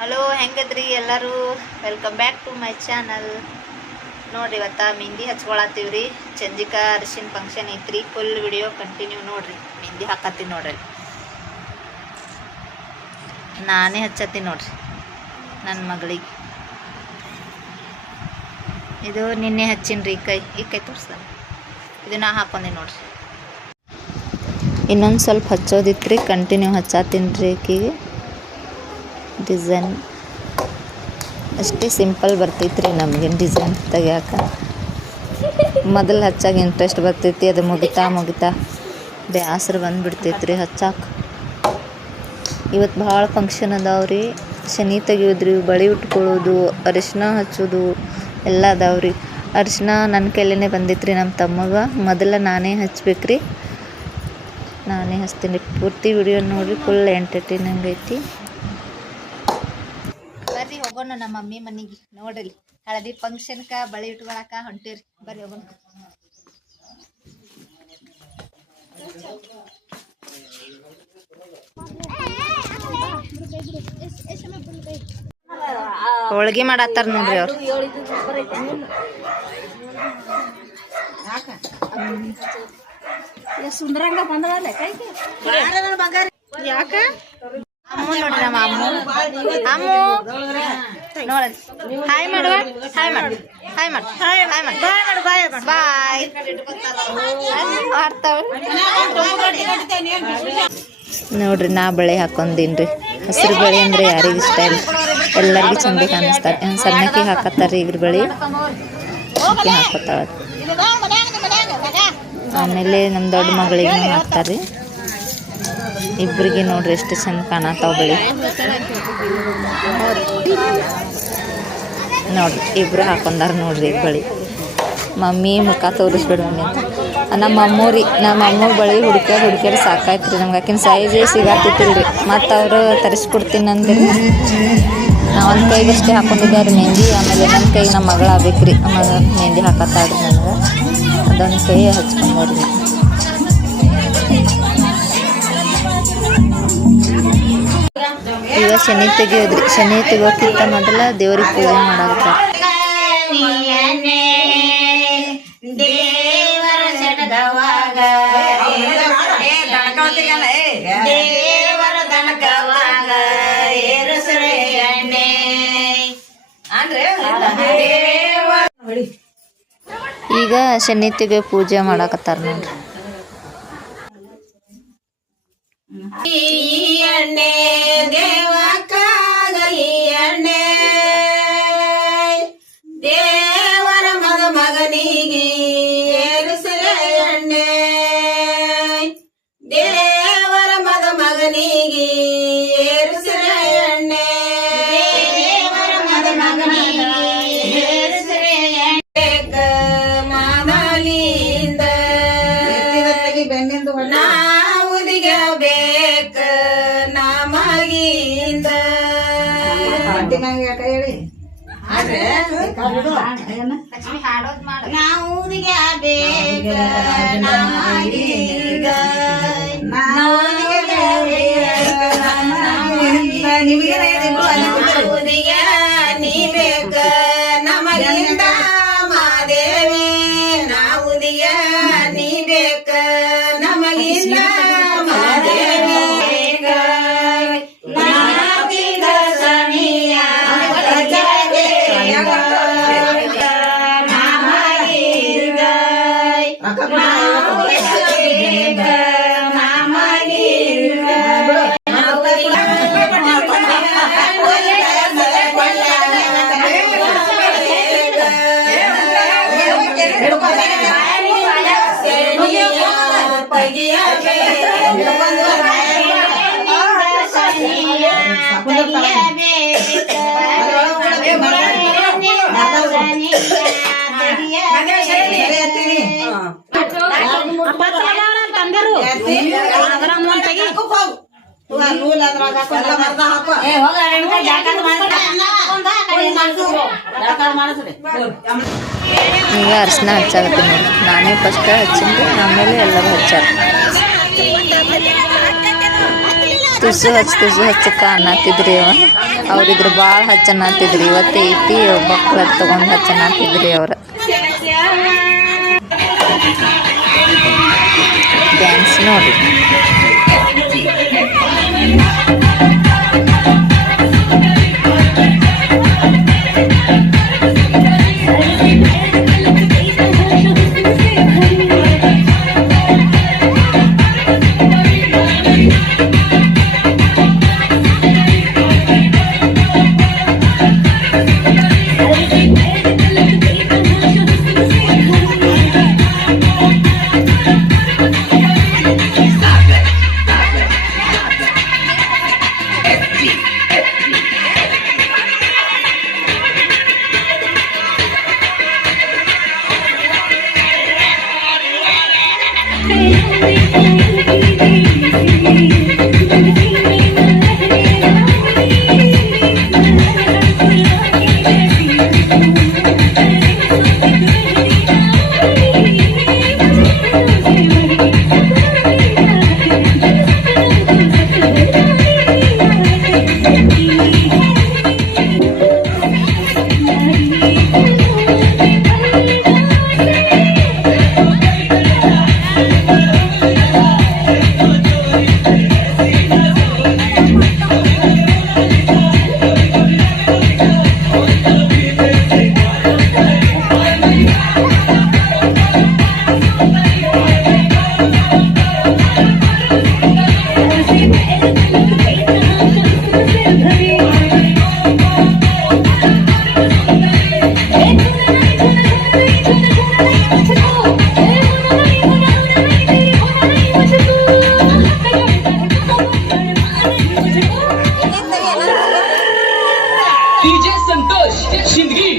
Hello, ಹೆಂಗದ್ರಿ ಎಲ್ಲರೂ? Welcome back to my channel. ನೋಡ್ರಿ, ಇವತ್ತು ಮೆಹಂದಿ ಹಚ್ಕೊಳತ್ತೀವ್ರಿ. ಚಂಜಿಕಾ ಅರಿಶಿನ ಫಂಕ್ಷನ್ ಐತ್ರಿ. ಫುಲ್ ವಿಡಿಯೋ ಕಂಟಿನ್ಯೂ ನೋಡ್ರಿ. ಮೆಹಂದಿ ಹಾಕತ್ತೀನಿ ನೋಡ್ರಿ. ನಾನೇ ಹಚ್ಚತ್ತೀನಿ ನೋಡ್ರಿ ನನ್ನ ಮಗಳಿಗೆ. ಇದು ನಿನ್ನೆ ಹಚ್ಚಿನ್ರಿ. ಈ ಕೈ ತೋರಿಸ್ದ. ಇದು ನಾ ಹಾಕೊಂಡಿ ನೋಡ್ರಿ. ಇನ್ನೊಂದು ಸ್ವಲ್ಪ ಹಚ್ಚೋದಿತ್ರಿ, ಕಂಟಿನ್ಯೂ ಹಚ್ಚಾತೀನಿ ರೀ. ಆಕಿಗೆ ಡಿಸೈನ್ ಅಷ್ಟೇ ಸಿಂಪಲ್ ಬರ್ತೈತ್ರಿ. ನಮಗೇನು ಡಿಸೈನ್ ತೆಗಿಯಾಕ ಮೊದಲು ಹಚ್ಚಾಗ ಇಂಟ್ರೆಸ್ಟ್ ಬರ್ತೈತಿ. ಅದು ಮುಗಿತಾ ಬೇಸರ ಬಂದುಬಿಡ್ತೈತ್ರಿ ಹಚ್ಚಾಕ. ಇವತ್ತು ಭಾಳ ಫಂಕ್ಷನ್ ಅದಾವ್ರಿ. ಶನಿ ತೆಗಿಯೋದ್ರಿ, ಬಳೆ ಉಟ್ಕೊಳ್ಳೋದು, ಅರಿಶಿನ ಹಚ್ಚೋದು ಎಲ್ಲ ಅದಾವ್ರಿ. ಅರಿಶಿನ ನನ್ನ ಕೈಲೇ ಬಂದೈತ್ರಿ ನಮ್ಮ ತಮ್ಮಗೆ. ಮೊದಲು ನಾನೇ ಹಚ್ಬೇಕ್ರಿ. ನಾನೇ ಹಚ್ತೀನಿ. ಪೂರ್ತಿ ವಿಡಿಯೋ ನೋಡ್ರಿ, ಫುಲ್ ಎಂಟರ್ಟೈನಿಂಗ್ ಐತಿ. ಬರ್ರಿ ಹೋಗೋಣ ನಮ್ಮ ಮಮ್ಮಿ ಮನೆಗೆ. ನೋಡ್ರಿ, ಹಳದಿ ಫಂಕ್ಷನ್ಕ ಬಳೆ ಇಟ್ಕೊಳಕ ಹೊಂಟೇರಿ. ಬರ್ರಿ ಹೋಗೋಣ. ಹೋಳಿಗೆ ಮಾಡತ್ತಾರ ನೋಡ್ರಿ ಅವ್ರು. ಸುಂದರಂಗ ಬಂದವಲ್ಲ ಕೈಗೆ ಯಾಕ ಅಮ್ಮ ನೋಡ್ರಿ. ನಮ್ಮ ಅಮ್ಮ ನೋಡ್ರಿ. ಹಾಯ್ ಮಾಡುವ. ಹಾಯ್ ಮಾಡು. ಹಾಯ್ ಮಾಡು. ಹಾಯ್ ಮಾಡು. ಬಾಯ್. ನೋಡ್ರಿ, ನಾ ಬಳೆ ಹಾಕೊಂಡೀನ್ರಿ. ಹಸಿರು ಬಳೆ ಅಂದ್ರೆ ಯಾರಿಗೆ ಇಷ್ಟ ಇಲ್ಲ, ಎಲ್ಲರಿಗೂ ಚಂದ ಕಾಣಿಸ್ತಾರೆ. ಸಣ್ಣಕ್ಕೆ ಹಾಕತ್ತಾರ ಇದ್ರ ಬಳೆ. ಹಾಕೋತಾಳ. ಆಮೇಲೆ ನಮ್ಮ ದೊಡ್ಡ ಮಗಳಿಗೆ ಹಾಕ್ತಾರೆ. ಇಬ್ಬರಿಗೆ ನೋಡ್ರಿ ಎಷ್ಟು ಚಂದ ಕಾಣತ್ತಾವ ಬಳಿ. ನೋಡ್ರಿ, ಇಬ್ರು ಹಾಕೊಂಡಾರ ನೋಡ್ರಿ ಬಳಿ. ಮಮ್ಮಿ ಮುಖ ತೋರಿಸ್ಬಿಡು ಮಮ್ಮಿ ಅಂತ. ನಮ್ಮ ಅಮ್ಮೂರು ಬಳಿ ಹುಡುಕ್ಯಾರ ಸಾಕಾಯ್ತು ರೀ ನಮ್ಗೆ. ಆಕಿನ ಸೈಜೇ ಸಿಗಾತಿತ್ತಿಲ್ರಿ. ಮತ್ತು ಅವರು ತರಿಸ್ಕೊಡ್ತೀನಿ ಅಂದಿರಿ. ನಾ ಒಂದು ಕೈಗಷ್ಟೇ ಹಾಕೊಂಡಿದ್ದಾರೆ ಮೆಹಂದಿ. ಆಮೇಲೆ ನನ್ನ ಕೈಗೆ ನಮ್ಮ ಮಗಳು ಆಗ್ಬೇಕ್ರಿ. ಮೆಹಂದಿ ಹಾಕತ್ತಾಳ್ರಿ ನನಗೆ. ಅದೊಂದು ಕೈ ಹಚ್ಕೊಂಡ್ರಿ. ಈಗ ಶನಿ ತೆಗಿಯೋದ್ರಿ. ಶನಿ ತೆಗಿಯೋಕ್ಕಿಂತ ಮೊದಲ ದೇವ್ರಿಗೆ ಪೂಜೆ ಮಾಡಾಕ್ತಾರೆ. ಈಗ ಶನಿ ತೆಗಿಯೋ ಪೂಜೆ ಮಾಡಾಕತ್ತಾರ ನೋಡ್ರಿ. ಎಣ್ಣೆ ದೇವಕ್ಕಾಗಲಿ ಎಣ್ಣೆ, ದೇವರ ಮಗನಿಗೆ ಏರಿಸಲೆ ಎಣ್ಣೆ, ದೇವರ ಮಗನಿಗೆ ಏರಿಸಲೆ ಎಣ್ಣೆ, ದೇವರ ಮಗನಿಗೆ ಏರಿಸಲೆ ಎಣ್ಣೆ. ಮಾದಲಿಯಿಂದ ಬೇಕ ನಮಗಿಂದ ಹೇಳಿ ನಾವು ಬೇಕ ನಮಗೀಗ ನೀ ಬೇಕ ನಮಗಿಂದ ಮಾದೇವಿ. ನಾವುದಿಯ ನೀ ಬೇಕ ನಮಗಿಂದ ಈಗ ಅರಿಶಿನ ಹಚ್ಚಾಕತ್ತೀನಿ. ನಾನೇ ಫಸ್ಟ್ ಹಚ್ಚಿನ್ರಿ, ಆಮೇಲೆ ಎಲ್ಲರೂ ಹಚ್ಚಾರ. ತುಸು ಹಚ್ಚಕ್ಕ ಅನ್ನತ್ತಿದ್ರಿ ಅವ ಅವ್ರಿದ್ರ ಭಾಳ ಹಚ್ಚನ್ನತ್ತಿದ್ರಿ ಇವತ್ತು ಐತಿ ಮಕ್ಳ ತಗೊಂಡು ಹಚ್ಚನ್ನತ್ತಿದ್ರಿ ಅವ್ರ ಡ್ಯಾನ್ಸ್ ನೋಡಿ डीजे संतोष शिंदगी